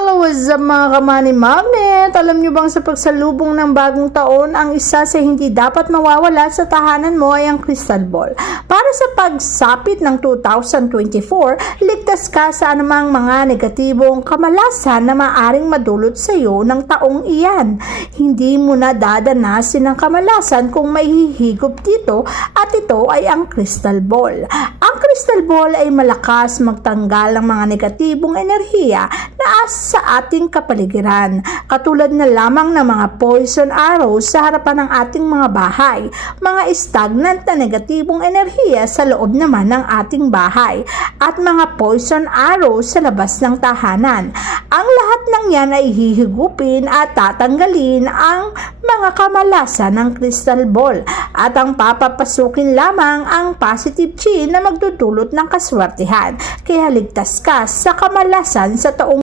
Hello, what's up mga kamani mamit? Alam nyo bang sa pagsalubong ng bagong taon, ang isa sa hindi dapat mawawala sa tahanan mo ay ang crystal ball. Para sa pagsapit ng 2024, ligtas ka sa anumang mga negatibong kamalasan na maaring madulot sa iyo ng taong iyan. Hindi mo na dadanasin ang kamalasan kung may hihigop dito at ito ay ang crystal ball. Ang crystal ball ay malakas magtanggal ng mga negatibong enerhiya na sa ating kapaligiran, katulad na lamang ng mga poison arrows sa harapan ng ating mga bahay, mga stagnant na negatibong enerhiya sa loob naman ng ating bahay, at mga poison arrows sa labas ng tahanan. Ang lahat ng yan ay hihigupin at tatanggalin ang mga kamalasan ng crystal ball at ang papapasukin lamang ang positive chi na magdudulot ng kaswertihan. Kaya ligtas ka sa kamalasan sa taong